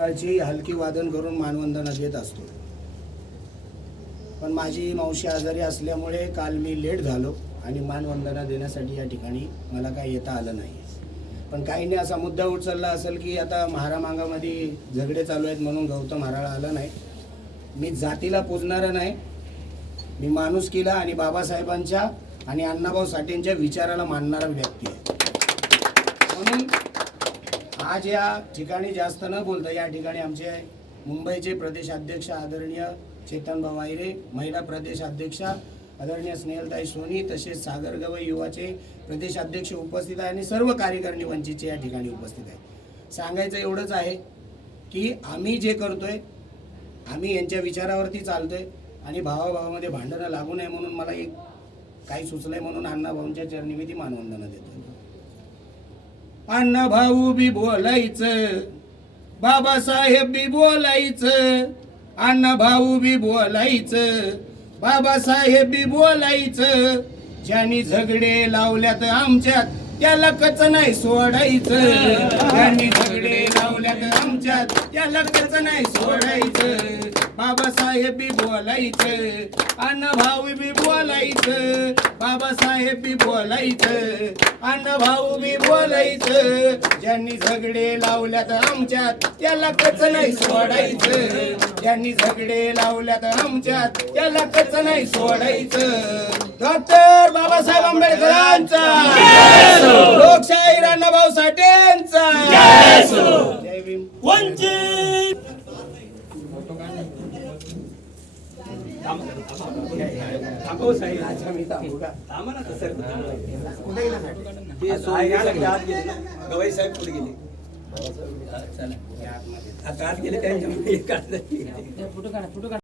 कालची हलकी वादन करून मानवंदना देत असतो, पण माझी मावशी आजारी असल्यामुळे काल मी लेट झालो आणि मानवंदना देण्यासाठी या ठिकाणी मला काही येता आलं नाही. पण काहींनी असा मुद्दा उचलला असेल की आता महारामांगामध्ये झगडे चालू आहेत म्हणून गौतम हराळा आला नाही. मी जातीला पूजणारा नाही, मी माणुसकीला आणि बाबासाहेबांच्या आणि अण्णाभाऊ साठेंच्या विचाराला मानणारा व्यक्ती आहे. म्हणून आज या ठिकाणी जास्त न बोलता या ठिकाणी आमचे मुंबईचे प्रदेशाध्यक्ष आदरणीय चेतनभाऊ वायरे, महिला प्रदेशाध्यक्षा आदरणीय स्नेहलताई सोनी, तसेच सागर गवई युवाचे प्रदेशाध्यक्ष उपस्थित आहे आणि सर्व कार्यकारिणी वंचितचे या ठिकाणी उपस्थित आहे. सांगायचं एवढंच आहे की आम्ही जे करतोय आम्ही यांच्या विचारावरती चालतोय आणि भावाभावामध्ये भांडणं लागू नये म्हणून मला एक काही सुचलंय म्हणून अण्णाभाऊंच्या चरणी मी ती मानवंदना देतो. अण्णाभाऊ बी बोलायचं, बाबासाहेब बी बोलायचं, अण्णाभाऊ बी बोलायचं, बाबासाहेब बी बोलायचं, ज्यांनी झगडे लावल्यात आमच्यात त्याला कच नाही सोडायचं, ज्यांनी झगडे लावल्यात आमच्यात त्याला कच नाही सोडायचं. बाबासाहेब बी बोलायचं, अण्णाभाऊ बी बोलायचं, बाबासाहेब बी बोलायचं, अण्णाभाऊ बी बोलायचं, ज्यांनी झगडे लावल्यात आमच्यात त्याला कच नाही सोडायचं, ज्यांनी झगडे लावल्यात आमच्यात त्याला कच नाही सोडायचं. डॉक्टर बाबासाहेब आंबेडकरांचा, लोकशाहीर अण्णाभाऊ साठेंचा जय भीम. वंचित गवई साहेब पुढे गेले, आता आत गेले त्यांच्या